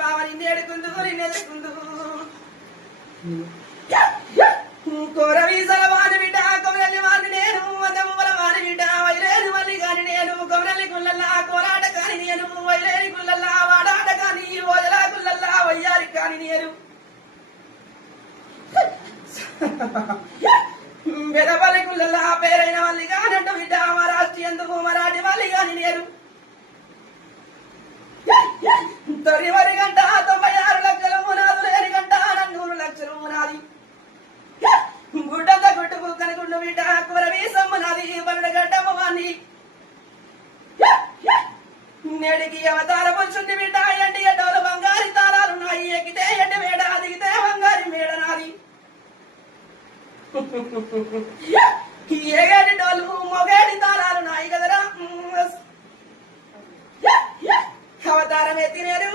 బావ నిన్ను ఎడుకుందు నిన్ను ఎదుర్కొందు కోరవీసల వాని బిడ్డ కొమరల్లి వాని నేను వందముల వాని బిడ్డ వైలేని మల్లి కాని నేను కొమరల్లి కుల్లల్లా కోలాట కాని నేను వైలేని కుల్లల్లా వాడాట కాని ఓదలా కుల్లల్లా వయ్యారి కాని నేను బెదపల్లి కుల్లల్లా పేరైన మల్లి కానంట బిడ్డ మరాష్ట్రి ఎందుకు మరాఠి మల్లి కాని నేను తొలివరి గంట 96 లక్షల మునాదు లేని గంట 400 లక్షల మునాది గుడ్డంత గుట్టుకు కనుకుండు బిడ్డ కురవీసమ్మ నాది బరడగడ్డమ్మ వాణ్ణి నేడికి అవతార పురుషుని బిడ్డ ఎండి ఎడ్డోలు బంగారి తాళాలున్నాయి ఎక్కితే ఎండి మేడ దిగితే బంగారి మేడ నాది ఏగేడి డోలు మొగేడి తాళాలున్నాయి కదరా అవతారం ఎత్తినేరు